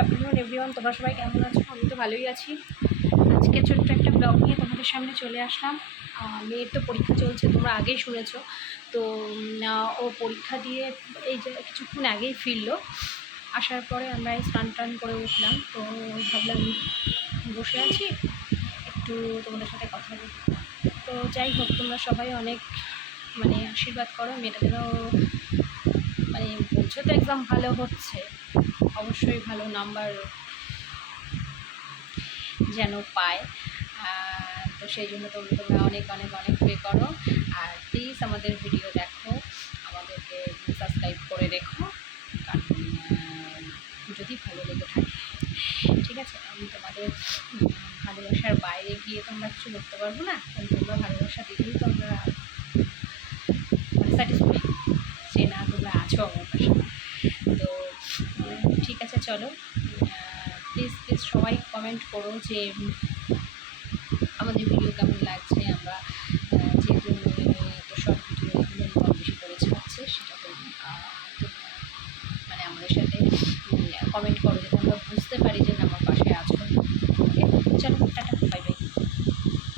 Afternoon everyone তোমরা সবাই কেমন আছো? আমি তো ভালোই আছি। আজকে ছোট্ট একটা ব্লগ নিয়ে তোমাদের সামনে চলে আসলাম। মেয়ের তো পরীক্ষা চলছে, তোমরা আগেই শুনেছ। তো ও পরীক্ষা দিয়ে এই যে কিছুক্ষণ আগেই ফিরলো। আসার পরে আমরা স্নান টান করে উঠলাম। তো ভাবলাম বসে আছি, একটু তোমাদের সাথে কথা বলি। তো যাই হোক, তোমরা সবাই অনেক মানে আশীর্বাদ করো মেয়েটা যেন মানে তো এক্সাম ভালো হচ্ছে, অবশ্যই ভালো নাম্বার যেন পায়। তো সেই জন্য তোমরা তোমরা অনেক অনেক অনেক পে করো। আর প্লিজ আমাদের ভিডিও দেখো, আমাদেরকে সাবস্ক্রাইব করে রেখো, কারণ যদি ভালো লেগে থাকে। ঠিক আছে, আমি তোমাদের ভালোবাসার বাইরে গিয়ে তোমরা কিছু করতে পারব না তোমরা ভালোবাসা দিলেই তোমরা স্যাটিসফাই যে না তোমরা আছো আমার পাশে। তো ঠিক আছে, চলো। প্লিজ প্লিজ সবাই কমেন্ট করো যে, আমাদের ভিডিও কেমন লাগছে, আমরা যেহেতু সব ভিডিও কম বেশি করে ছাড়ছে সেটা মানে আমাদের সাথে কমেন্ট করো, যাতে আমরা বুঝতে পারি যে না